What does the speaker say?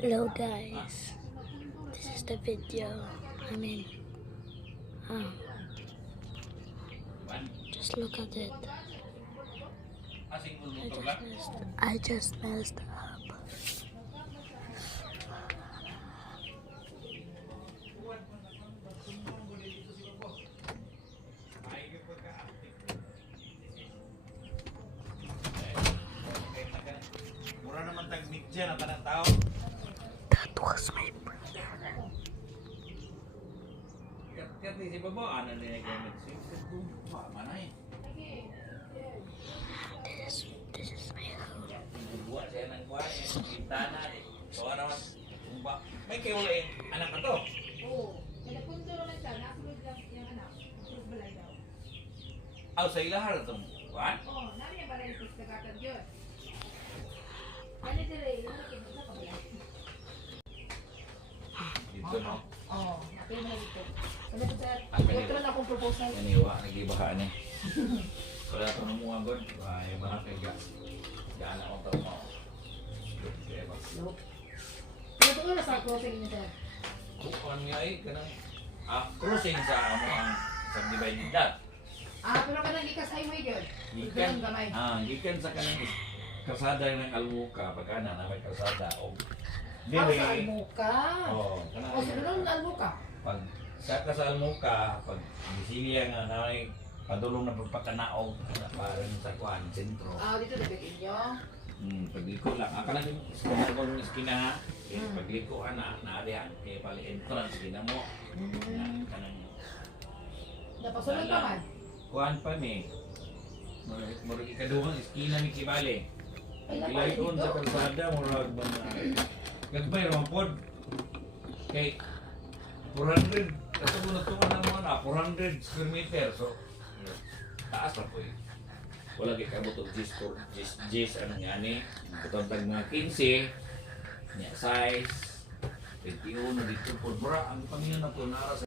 Hello guys, this is the video. Just look at it. I just messed up. Mura naman tag-mixer ang kanang tao. That was my brother. Kat ni si Babo, ano na yung mixer? Manay. This is my house. Buwa siya ng buwan, yung bintana. So ano naman, may kiwalain, anak ka to. Oo. Kaya punto lang siya, nakulog lang yung anak. Nakulog balay daw. Aw, sa ilahar itong buwan? Oo, namin yung balay sa kagatan yun. Ano sila yung nakin sa kabalay? Dito no? Oo, napin na dito. Ano po sir? Akin Huwag na akong proposal. Naniwa, nagibahaan eh. Wala ito na mga god. Ay, mga kaya. Gaan akong tao mo. Kaya ba? Nope. Ano po na sa closing niyo sir? Kukuhan nga eh, kanang crossing sa amo ang subdivided lot. Pero kanang ikas highway yun. Gikan, Ganun gamay. gikan sa kanang kalsada ng Almuca, pagkana na may kalsada o Sa Almuca. Oh, kanang O, sino nung Almuca? pag sa ka sa Almuca, pag bisilya nga na may padulong na pagpakanaog na parang sa kuan sentro. Dito na bigyan nyo. Pagliko lang. Akala din iskina ko ng iskina. Pagliko na naarihan kay pali entrance gina mo. Kanang Napasunod pa man. kuan pa ni. Murag ikaduhang iskina ni Kibale. Ay, Ilay doon sa dito. kalsada, murag ba na. Gagbay naman po. Kay 400, ito mo na tuman ng mga na, 400 square meter. So, taas na po eh. Wala kay kabutog G's ano nga ni. Kutong tag mga 15, niya size, 21 na dito po. Bra, ang pangyan na po nara sa